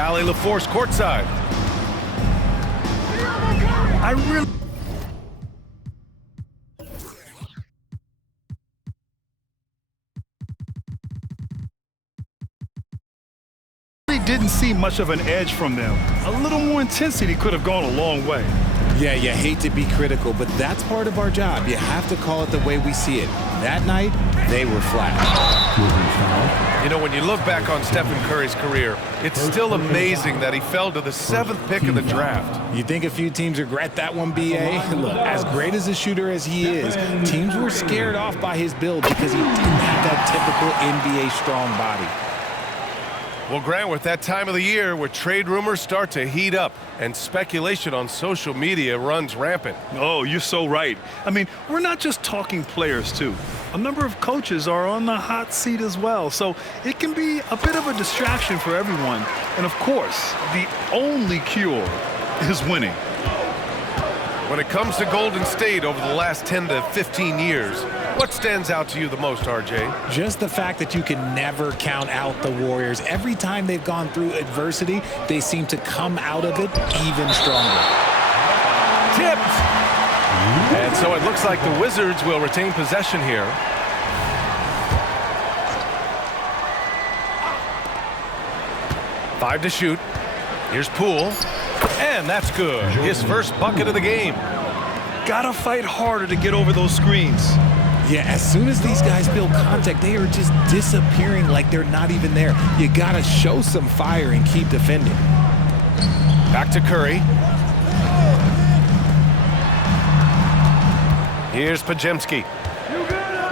Allie LaForce courtside. I really didn't see much of an edge from them. A little more intensity could have gone a long way. Yeah, you hate to be critical, but that's part of our job. You have to call it the way we see it. That night, they were flat. You know, when you look back on Stephen Curry's career, it's still amazing that he fell to the 7th pick of the draft. You think a few teams regret that one, B.A.? Look, as great as a shooter as he is, teams were scared off by his build because he didn't have that typical NBA strong body. Well, Grant, we're at that time of the year where trade rumors start to heat up and speculation on social media runs rampant. Oh, you're so right. I mean, we're not just talking players, too. A number of coaches are on the hot seat as well, so it can be a bit of a distraction for everyone. And, of course, the only cure is winning. When it comes to Golden State over the last 10 to 15 years, what stands out to you the most, RJ? Just the fact that you can never count out the Warriors. Every time they've gone through adversity, they seem to come out of it even stronger. Tipped! And so it looks like the Wizards will retain possession here. Five to shoot. Here's Poole. And that's good. His first bucket of the game. Gotta fight harder to get over those screens. Yeah, as soon as these guys feel contact, they are just disappearing like they're not even there. You gotta show some fire and keep defending. Back to Curry. Here's Podziemski.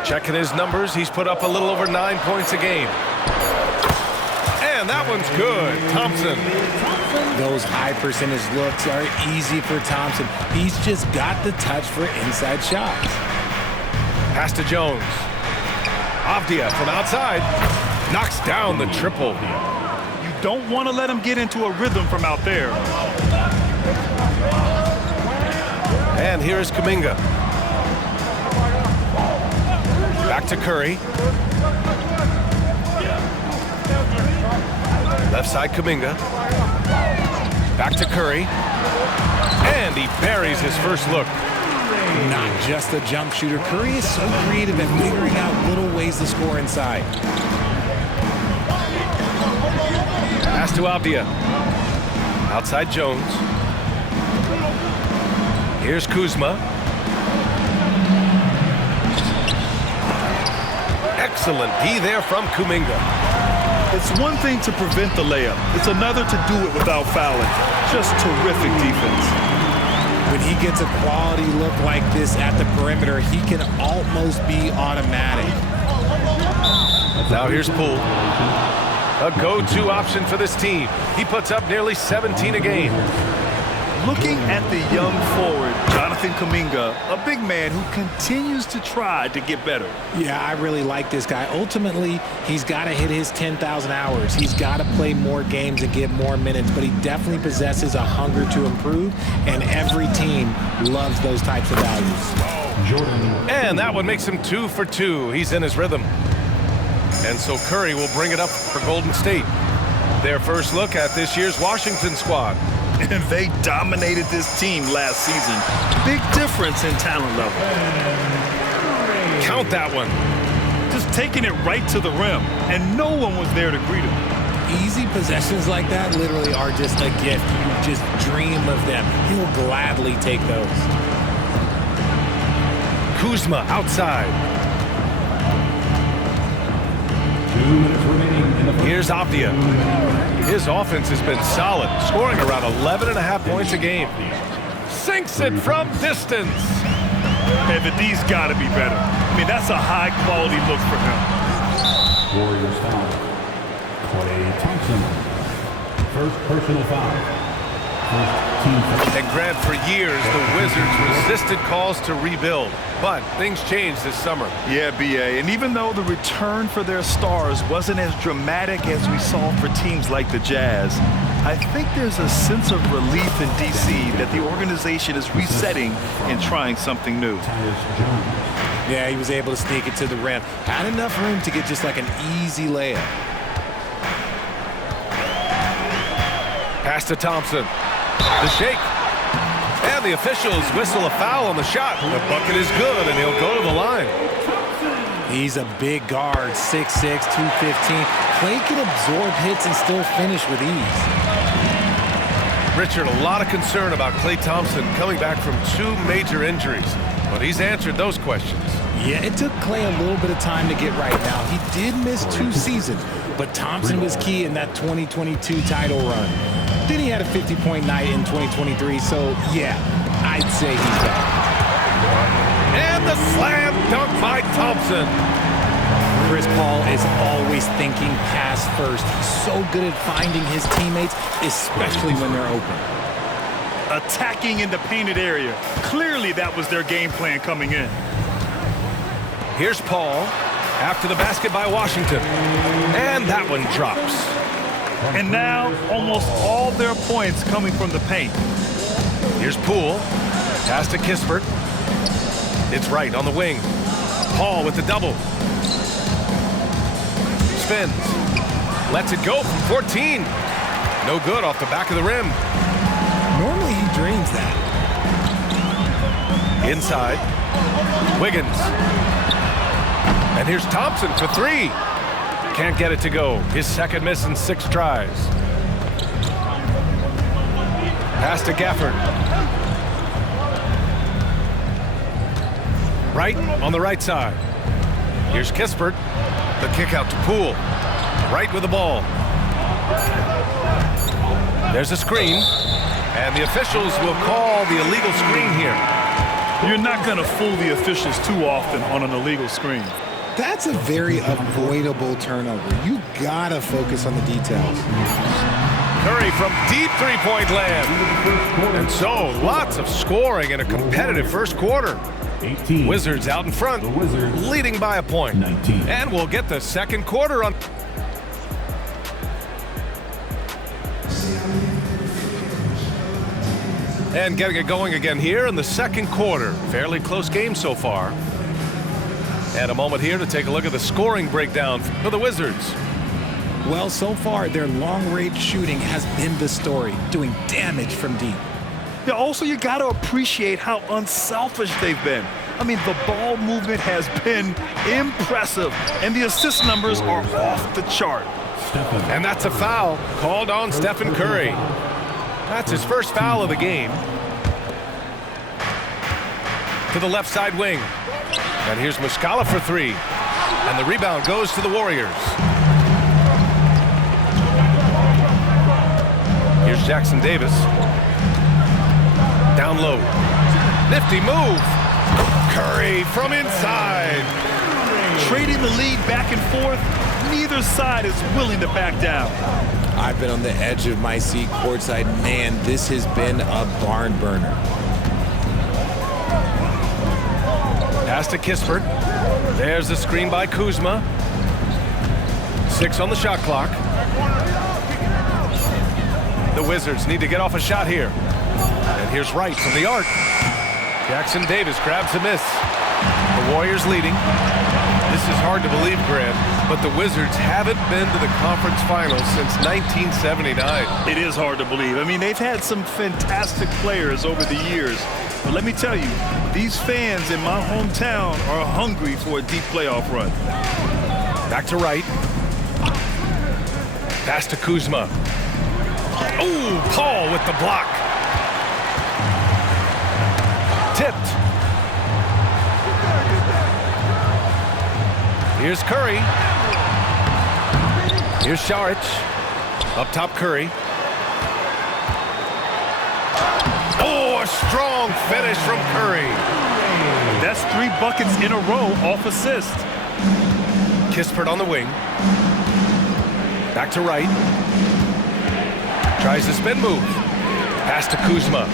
Checking his numbers, he's put up a little over 9 points a game. And that one's good. Thompson. Those high percentage looks are easy for Thompson. He's just got the touch for inside shots. Pass to Jones. Avdia from outside. Knocks down the triple. You don't want to let him get into a rhythm from out there. And here's Kuminga. Back to Curry. Left side Kuminga. Back to Curry. And he buries his first look. Not just a jump shooter. Curry is so creative at figuring out little ways to score inside. Pass to Avdia. Outside Jones. Here's Kuzma. Excellent D there from Kuminga. It's one thing to prevent the layup. It's another to do it without fouling. Just terrific defense. When he gets a quality look like this at the perimeter, he can almost be automatic. Now here's Poole. A go-to option for this team. He puts up nearly 17 a game. Looking at the young forward, Jonathan Kuminga, a big man who continues to try to get better. Yeah, I really like this guy. Ultimately, he's got to hit his 10,000 hours. He's got to play more games and get more minutes, but he definitely possesses a hunger to improve, and every team loves those types of values. And that one makes him 2 for 2. He's in his rhythm. And so Curry will bring it up for Golden State. Their first look at this year's Washington squad. And they dominated this team last season. Big difference in talent level. Count that one. Just taking it right to the rim, and no one was there to greet him. Easy possessions like that literally are just a gift. You just dream of them. He'll gladly take those. Kuzma outside. 2 minutes remaining in the first. Here's Avdia. His offense has been solid, scoring around 11.5 points a game. Sinks it from distance. Hey, but these got to be better. I mean, that's a high-quality look for him. Warriors foul. Klay Thompson. First personal foul. First team foul. And Grant, for years, the Wizards resisted calls to rebuild. But things changed this summer. Yeah, B.A. And even though the return for their stars wasn't as dramatic as we saw for teams like the Jazz, I think there's a sense of relief in D.C. that the organization is resetting and trying something new. Yeah, he was able to sneak it to the rim. Had enough room to get just like an easy layup. Pass to Thompson. The shake. And the officials whistle a foul on the shot. The bucket is good, and he'll go to the line. He's a big guard, 6'6", 215. Klay can absorb hits and still finish with ease. Richard, a lot of concern about Klay Thompson coming back from 2 major injuries, but he's answered those questions. Yeah, it took Klay a little bit of time to get right. Now, he did miss 2 seasons, but Thompson was key in that 2022 title run. Then he had a 50-point night in 2023, so yeah, I'd say he's back. And the slam dunk by Thompson. Chris Paul is always thinking pass first. He's so good at finding his teammates, especially when they're open. Attacking in the painted area. Clearly that was their game plan coming in. Here's Paul after the basket by Washington. And that one drops. And now almost all their points coming from the paint. Here's Poole. Pass to Kispert. It's right on the wing. Paul with the double. Spins. Lets it go from 14. No good off the back of the rim. Normally he drains that. Inside. Wiggins. And here's Thompson for 3. Can't get it to go. His second miss in 6 tries. Pass to Gafford. Right on the right side. Here's Kispert. The kick out to Poole. Right with the ball. There's a screen. And the officials will call the illegal screen here. You're not going to fool the officials too often on an illegal screen. That's a very avoidable turnover. You gotta focus on the details. Curry from deep three-point land. And so, lots of scoring in a competitive first quarter. 18. Wizards out in front, The Wizards. leading by a point. 19. And we'll get the second quarter on. And getting it going again here in the second quarter. Fairly close game so far. And a moment here to take a look at the scoring breakdown for the Wizards. Well, so far, their long-range shooting has been the story, doing damage from deep. Yeah, also, you got to appreciate how unselfish they've been. I mean, the ball movement has been impressive, and the assist numbers are off the chart. And that's a foul called on Stephen Curry. That's his first foul of the game. To the left side wing. And here's Muscala for 3. And the rebound goes to the Warriors. Here's Jackson Davis. Down low. Nifty move. Curry from inside. Trading the lead back and forth, neither side is willing to back down. I've been on the edge of my seat courtside. Man, this has been a barn burner. Pass to Kispert. There's the screen by Kuzma. 6 on the shot clock. The Wizards need to get off a shot here. And here's Wright from the arc. Jackson Davis grabs a miss. The Warriors leading. This is hard to believe, Grant, but the Wizards haven't been to the conference finals since 1979. It is hard to believe. I mean, they've had some fantastic players over the years. But let me tell you, these fans in my hometown are hungry for a deep playoff run. Back to Wright. Pass to Kuzma. Oh, Paul with the block. Tipped. Here's Curry. Here's Šarić. Up top, Curry. Oh, a strong finish from Curry. That's 3 buckets in a row off assist. Kispert on the wing. Back to Wright. Tries the spin move. Pass to Kuzma.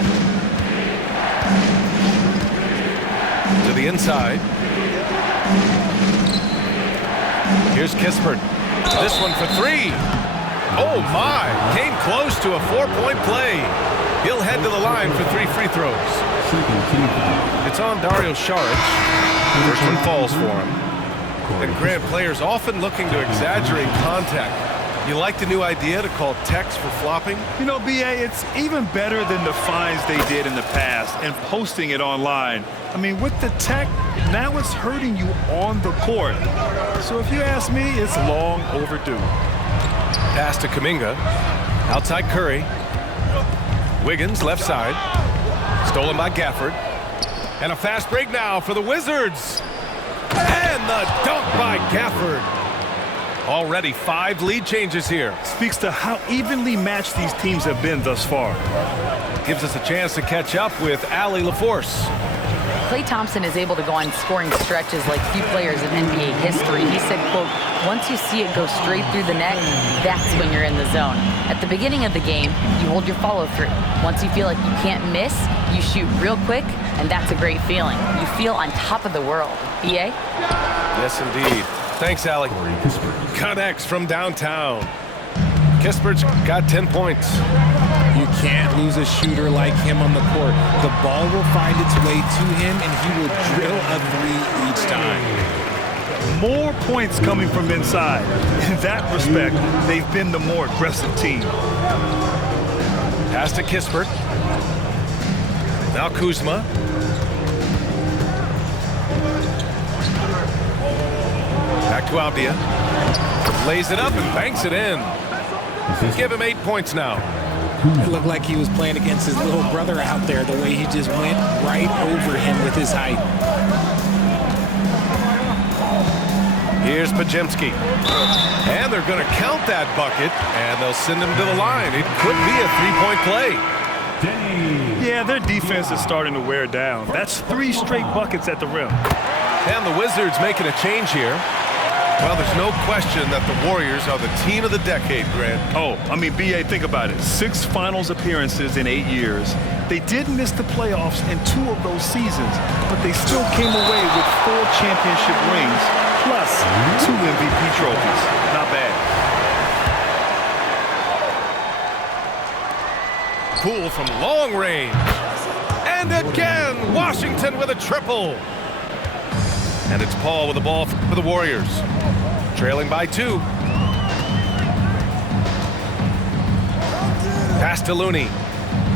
To the inside. Here's Kispert. This one for 3. Oh my! Came close to a 4-point play. He'll head to the line for 3 free throws. It's on Dario Šarić. First one falls for him. And Grant, players often looking to exaggerate contact. You like the new idea to call techs for flopping? You know, B.A., it's even better than the fines they did in the past and posting it online. I mean, with the tech, now it's hurting you on the court. So if you ask me, it's long overdue. Pass to Kuminga. Outside Curry. Wiggins, left side. Stolen by Gafford. And a fast break now for the Wizards. And the dunk by Gafford. Already 5 lead changes here. Speaks to how evenly matched these teams have been thus far. Gives us a chance to catch up with Allie LaForce. Klay Thompson is able to go on scoring stretches like few players in NBA history. He said, quote, once you see it go straight through the net, that's when you're in the zone. At the beginning of the game, you hold your follow-through. Once you feel like you can't miss, you shoot real quick, and that's a great feeling. You feel on top of the world. B.A.? Yes, indeed. Thanks, Allie. Connects from downtown. Kispert's got 10 points. You can't lose a shooter like him on the court. The ball will find its way to him, and he will drill a 3 each time. More points coming from inside. In that respect, they've been the more aggressive team. Pass to Kispert. Now Kuzma. Back to Avdia. Lays it up and banks it in. Give him 8 points now. It looked like he was playing against his little brother out there, the way he just went right over him with his height. Here's Podziemski. And they're going to count that bucket, and they'll send him to the line. It could be a 3-point play. Yeah, their defense is starting to wear down. That's 3 straight buckets at the rim. And the Wizards making a change here. Well, there's no question that the Warriors are the team of the decade, Grant. Oh, I mean, B.A., think about it. 6 finals appearances in 8 years. They did miss the playoffs in 2 of those seasons, but they still came away with 4 championship rings, plus 2 MVP trophies. Not bad. Poole from long range. And again, Washington with a triple. And it's Paul with the ball for the Warriors. Trailing by 2. Pass to Looney.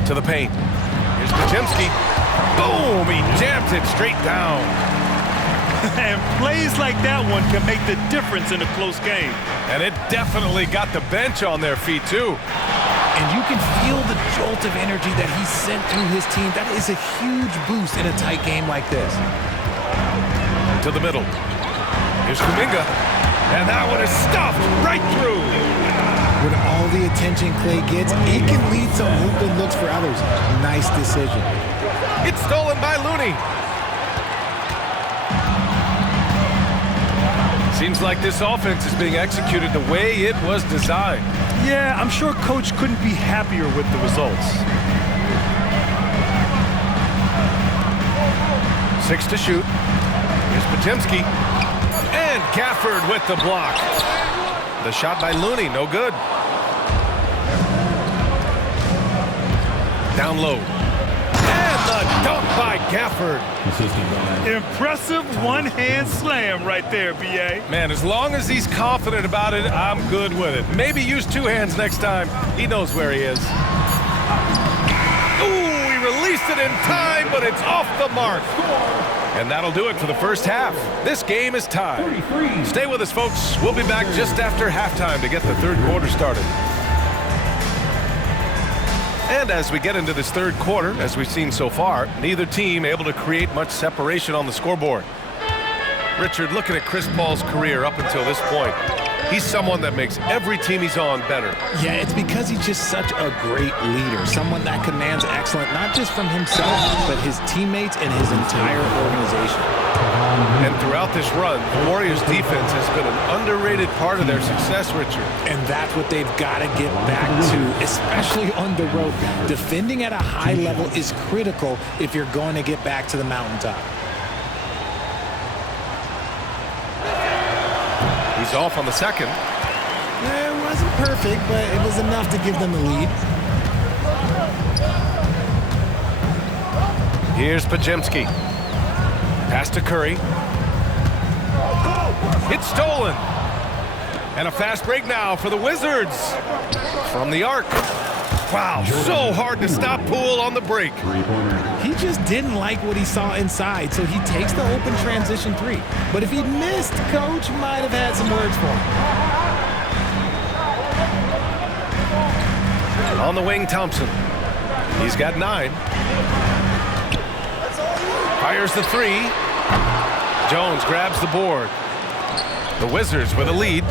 To the paint. Here's Podziemski. Boom! He jams it straight down. And plays like that one can make the difference in a close game. And it definitely got the bench on their feet, too. And you can feel the jolt of energy that he sent through his team. That is a huge boost in a tight game like this. To the middle. Here's Kuminga. And that one is stuffed right through. With all the attention Klay gets, it can lead to open looks for others. Nice decision. It's stolen by Looney. Seems like this offense is being executed the way it was designed. Yeah, I'm sure Coach couldn't be happier with the results. 6 to shoot. Here's Podziemski. And Gafford with the block. The shot by Looney, no good. Down low. And the dunk by Gafford. Impressive one-hand slam right there, B.A. Man, as long as he's confident about it, I'm good with it. Maybe use 2 hands next time. He knows where he is. Ooh, he released it in time, but it's off the mark. And that'll do it for the first half. This game is tied. Stay with us, folks. We'll be back just after halftime to get the third quarter started. And as we get into this third quarter, as we've seen so far, neither team able to create much separation on the scoreboard. Richard, looking at Chris Paul's career up until this point, he's someone that makes every team he's on better. Yeah, it's because he's just such a great leader, someone that commands excellence, not just from himself, but his teammates and his entire organization. And throughout this run, the Warriors' defense has been an underrated part of their success, Richard. And that's what they've got to get back to, especially on the road. Defending at a high level is critical if you're going to get back to the mountaintop. He's off on the second. It wasn't perfect, but it was enough to give them the lead. Here's Podziemski. Pass to Curry. It's stolen. And a fast break now for the Wizards. From the arc. Wow, so hard to stop Poole on the break. He just didn't like what he saw inside, so he takes the open transition three. But if he'd missed, Coach might have had some words for him. On the wing, Thompson. He's got 9. Fires the 3. Jones grabs the board. The Wizards with a lead.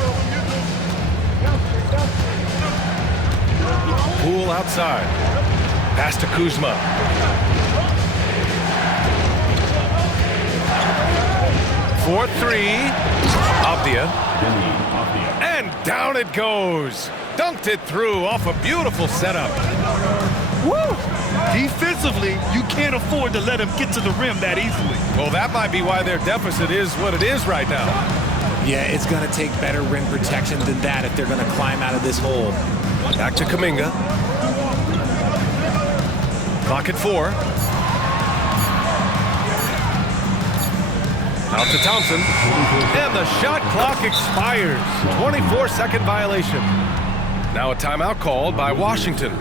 Poole outside. Pass to Kuzma. For 3. Avdia. And down it goes. Dunked it through off a beautiful setup. Woo! Defensively, you can't afford to let him get to the rim that easily. Well, that might be why their deficit is what it is right now. Yeah, it's going to take better rim protection than that if they're going to climb out of this hole. Back to Kuminga. Clock at 4. Out to Thompson. And the shot clock expires. 24-second violation. Now a timeout called by Washington.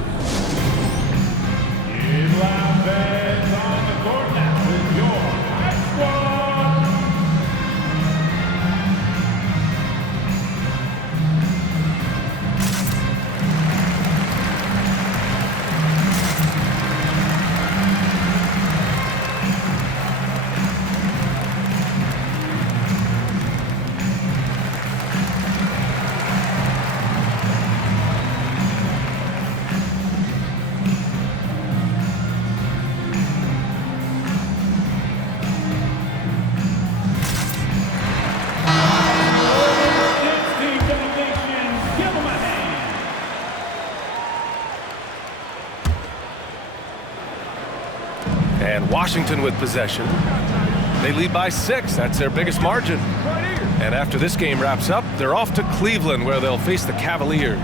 And Washington with possession. They lead by 6. That's their biggest margin. And after this game wraps up, they're off to Cleveland, where they'll face the Cavaliers.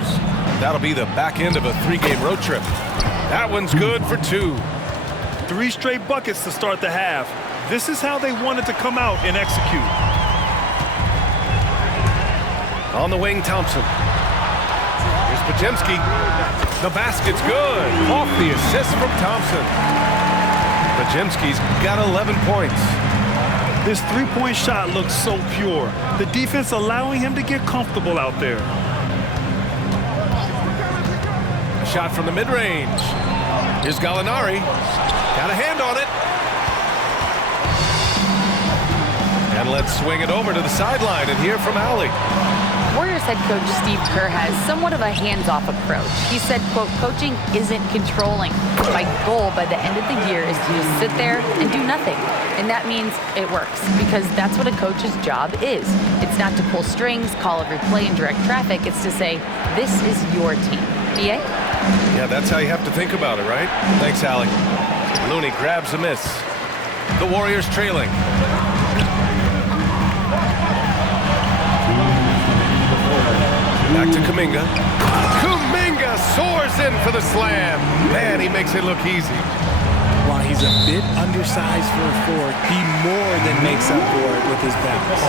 That'll be the back end of a 3-game road trip. That one's good for 2. 3 straight buckets to start the half. This is how they wanted to come out and execute. On the wing, Thompson. Here's Podziemski. The basket's good. Off the assist from Thompson. Podziemski's got 11 points. This 3-point shot looks so pure. The defense allowing him to get comfortable out there. A shot from the mid-range. Here's Gallinari. Got a hand on it. And let's swing it over to the sideline and hear from Allie. Warriors head coach Steve Kerr has somewhat of a hands-off approach. He said, quote, coaching isn't controlling. My goal by the end of the year is to just sit there and do nothing. And that means it works, because that's what a coach's job is. It's not to pull strings, call every play, and direct traffic. It's to say, this is your team. BA? Yeah, that's how you have to think about it, right? Thanks, Allie. Looney grabs a miss. The Warriors trailing. Back to Kuminga. Kuminga soars in for the slam. Man, he makes it look easy. While he's a bit undersized for a forward, he more than makes up for it with his bounce.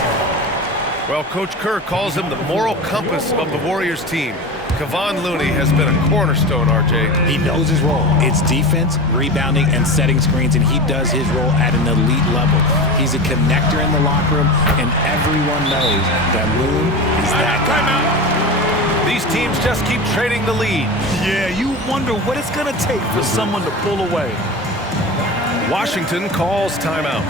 Well, Coach Kerr calls him the moral compass of the Warriors team. Kevon Looney has been a cornerstone, RJ. He knows his role. It's defense, rebounding, and setting screens, and he does his role at an elite level. He's a connector in the locker room, and everyone knows that Loon is that guy. These teams just keep trading the lead. Yeah, you wonder what it's going to take for someone to pull away. Washington calls timeout.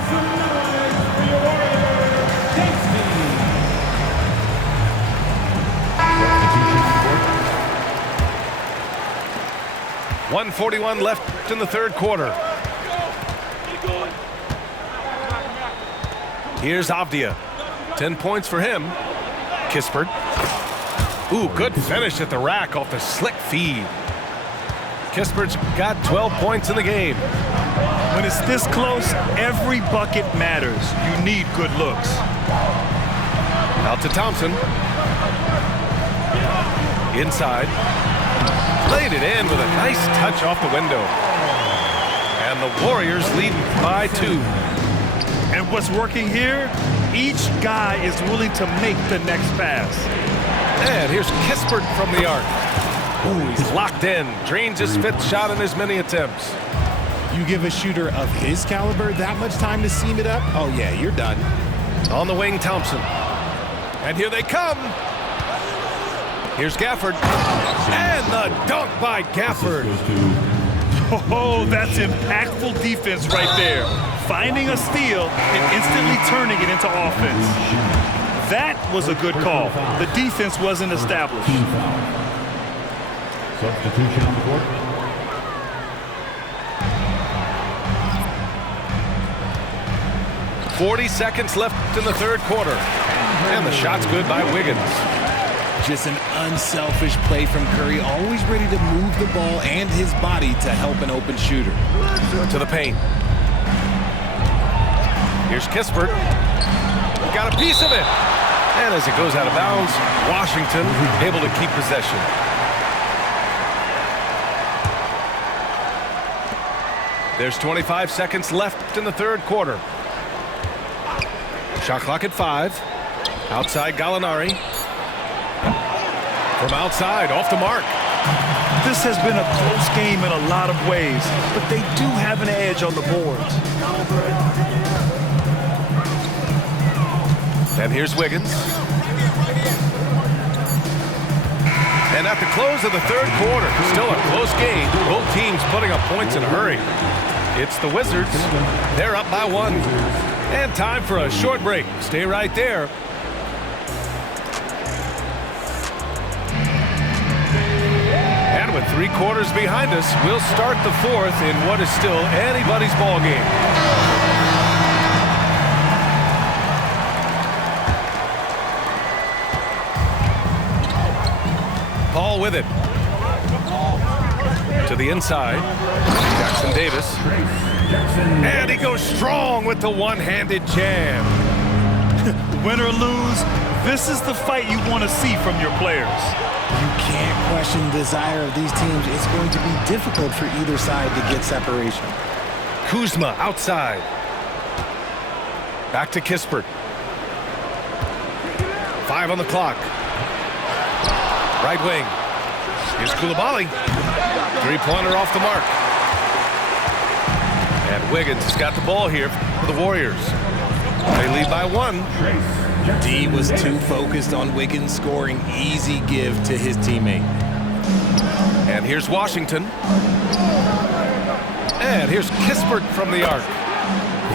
.141 left in the third quarter. Here's Avdia. 10 points for him. Kispert. Ooh, good finish at the rack off the slick feed. Kispert's got 12 points in the game. When it's this close, every bucket matters. You need good looks. Out to Thompson. Inside. Laid it in with a nice touch off the window. And the Warriors lead by 2. And what's working here? Each guy is willing to make the next pass. And here's Kispert from the arc. Ooh, he's locked in. Drains his 5th shot in as many attempts. You give a shooter of his caliber that much time to seam it up, oh yeah, you're done. On the wing, Thompson. And here they come. Here's Gafford. And the dunk by Gafford. Oh, that's impactful defense right there. Finding a steal and instantly turning it into offense. That was a good call. The defense wasn't established. Substitution on the court. .40 seconds left in the 3rd quarter. And the shot's good by Wiggins. Just an unselfish play from Curry, always ready to move the ball and his body to help an open shooter. To the paint. Here's Kispert. Got a piece of it. And as it goes out of bounds, Washington able to keep possession. There's 25 seconds left in the 3rd quarter. Shot clock at 5. Outside Gallinari. From outside, off the mark. This has been a close game in a lot of ways, but they do have an edge on the boards. And here's Wiggins. And at the close of the 3rd quarter, still a close game. Both teams putting up points in a hurry. It's the Wizards. They're up by 1. And time for a short break. Stay right there. And with 3 quarters behind us, we'll start the 4th in what is still anybody's ball game. Paul with it. To the inside. Jackson Davis. And he goes strong with the one-handed jam. Win or lose, this is the fight you want to see from your players. You can't question the desire of these teams. It's going to be difficult for either side to get separation. Kuzma outside. Back to Kispert. 5 on the clock. Right wing. Here's Coulibaly. 3-pointer off the mark. And Wiggins has got the ball here for the Warriors. They lead by 1. D was too focused on Wiggins scoring. Easy give to his teammate. And here's Washington. And here's Kispert from the arc.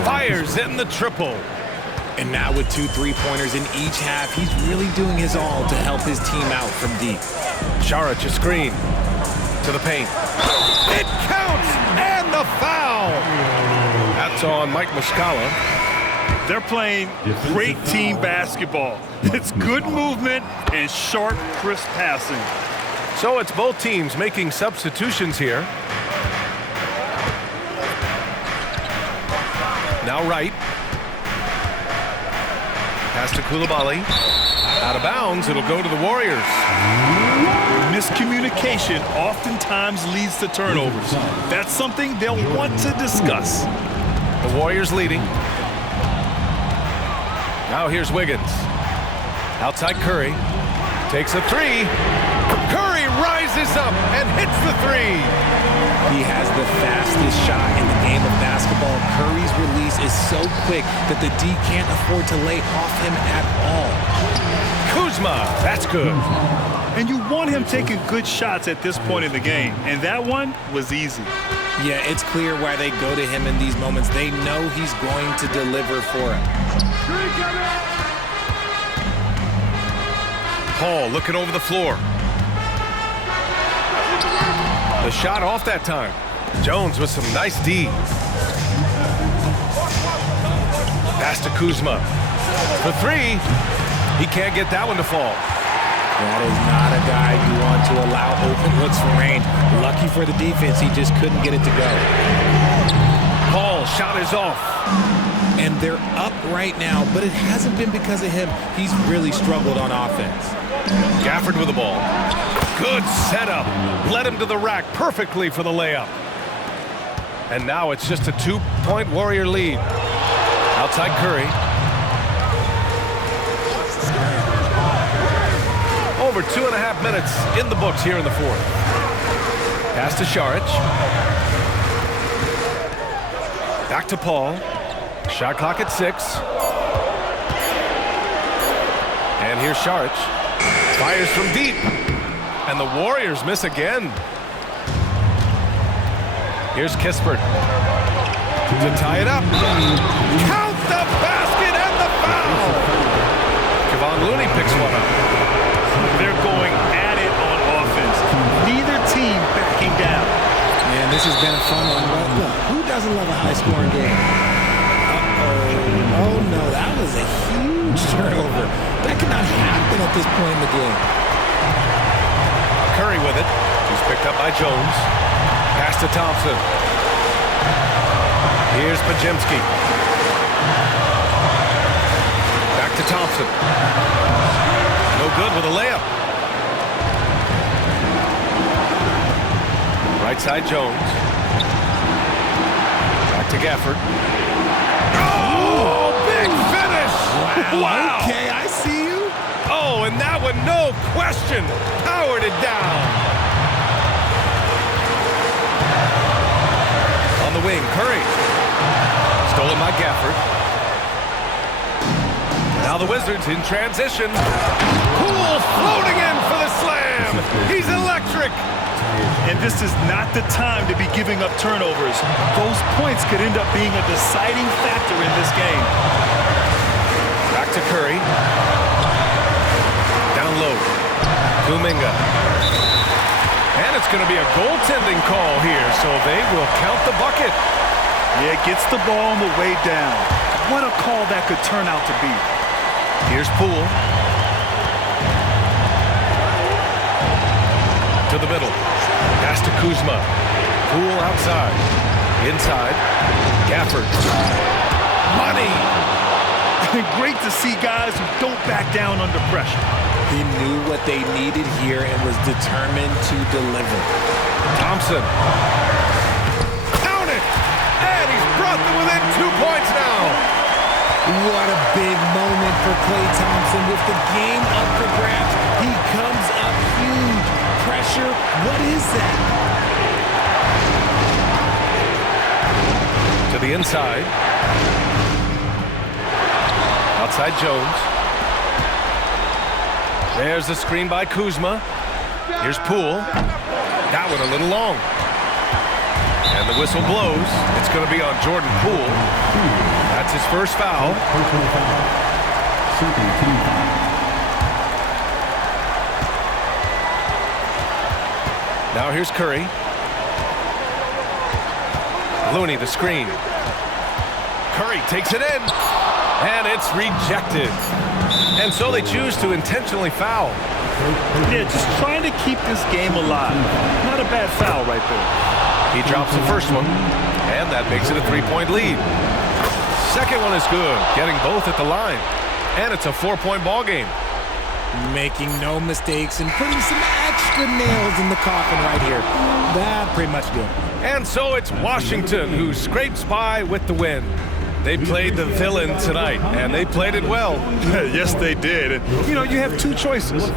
Fires in the triple. And now with 2 3-pointers in each half, he's really doing his all to help his team out from deep. Saric a screen. To the paint. It counts! And the foul! That's on Mike Muscala. They're playing great team basketball. It's good movement and sharp, crisp passing. So it's both teams making substitutions here. Now Wright. Pass to Coulibaly. Out of bounds, it'll go to the Warriors. Miscommunication oftentimes leads to turnovers. That's something they'll want to discuss. The Warriors leading. Now here's Wiggins. Outside Curry. Takes a 3. Curry rises up and hits the 3. He has the fastest shot in the game of basketball. Curry's release is so quick that the D can't afford to lay off him at all. Kuzma, that's good. And you want him taking good shots at this point in the game. And that one was easy. Yeah, it's clear why they go to him in these moments. They know he's going to deliver for it. Paul looking over the floor. The shot off that time. Jones with some nice D. Pass to Kuzma. For 3. He can't get that one to fall. That is not a guy you want to allow open looks from range. Lucky for the defense, he just couldn't get it to go. Paul, shot is off. And they're up right now, but it hasn't been because of him. He's really struggled on offense. Gafford with the ball. Good setup. Led him to the rack perfectly for the layup. And now it's just a 2-point Warrior lead. Outside Curry. Over over 2.5 minutes in the books here in the fourth. Pass to Šarić. Back to Paul. Shot clock at 6. And here's Šarić. Fires from deep. And the Warriors miss again. Here's Kispert to tie it up. Count the basket and the foul. Kevon Looney picks one up. They're going at it on offense. Neither team backing down. Man, this has been a fun one. But look, who doesn't love a high-scoring game? Uh-oh. Oh, no, that was a huge turnover. That cannot happen at this point in the game. Curry with it. He's picked up by Jones. Pass to Thompson. Here's Podziemski. Back to Thompson. No good with a layup. Right side Jones. Back to Gafford. Oh, big finish! Wow. Okay, I see you. Oh, and that one, no question, powered it down. On the wing, Curry. Stolen by Gafford. Now the Wizards in transition. Poole floating in for the slam. He's electric. And this is not the time to be giving up turnovers. Those points could end up being a deciding factor in this game. Back to Curry. Down low. Kuminga. And it's going to be a goaltending call here, so they will count the bucket. Yeah, gets the ball on the way down. What a call that could turn out to be. Here's Poole. To the middle. Pass to Kuzma. Poole outside. Inside. Gafford. Money! Great to see guys who don't back down under pressure. He knew what they needed here and was determined to deliver. Thompson. Count it! And he's brought them within 2 points now. What a big moment for Klay Thompson. With the game up for grabs, he comes up huge. Pressure, what is that? To the inside. Outside Jones. There's the screen by Kuzma. Here's Poole. That one a little long. And the whistle blows. It's going to be on Jordan Poole. That's his first foul. Personal foul. Second team foul. Now here's Curry. Looney, the screen. Curry takes it in. And it's rejected. And so they choose to intentionally foul. Yeah, just trying to keep this game alive. Not a bad foul right there. He drops the first one, and that makes it a 3-point lead. Second one is good, getting both at the line. And it's a 4-point ball game. Making no mistakes and putting some extra nails in the coffin right here. That pretty much good. And so it's Washington who scrapes by with the win. They played the villain tonight, and they played it well. Yes, they did. And, you know, you have two choices.